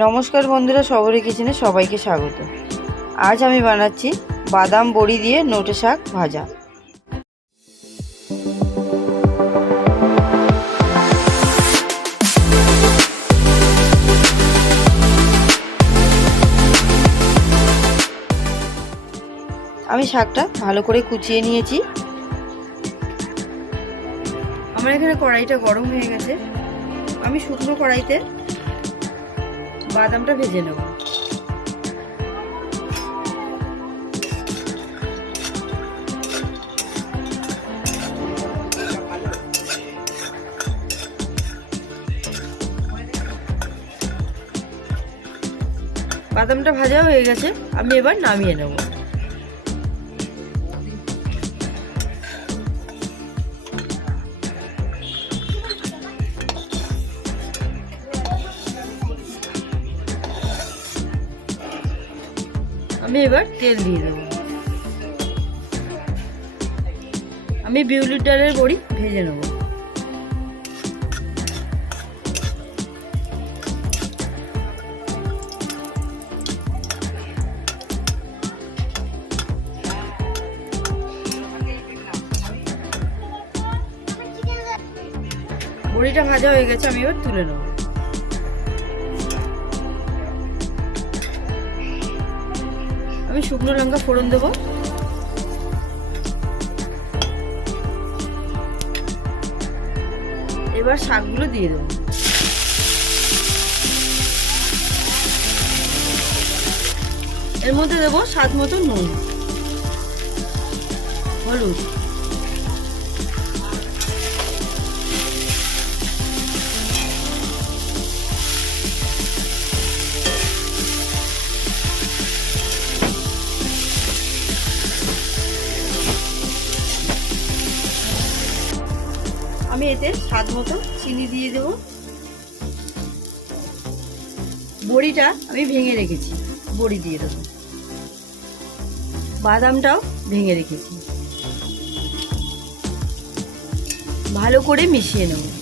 নমস্কার বন্ধুরা সবরি কিচেনে সবাইকে স্বাগত। আজ আমি বানাচ্ছি বাদাম বড়ি দিয়ে নোটে শাক ভাজা। আমি শাকটা ভালো করে কুচিয়ে নিয়েছি। আমার এখানে কড়াইটা গরম হয়ে গেছে। আমি শুকনো কড়াইতে বাদামটা ভেজে নেব। বাদামটা ভাজা হয়ে গেছে আমি এবার নামিয়ে নেব। আমি এবার তেল দিয়ে দেব। আমি বিউলির ডালের বড়ি ভেজে নেব। বড়িটা ভাজা হয়ে গেছে, আমি এবার তুলে নেব। আমি শুকনো লঙ্কা ফোড়ন দেবো। এবার শাকগুলো দিয়ে দেবো। এর মধ্যে দেবো স্বাদ মতো নুন, হলুদ। আমি এতে স্বাদ মতো চিনি দিয়ে দেব। বড়িটা আমি ভেঙে রেখেছি, বড়ি দিয়ে দেবো। বাদামটাও ভেঙে রেখেছি। ভালো করে মিশিয়ে নেব।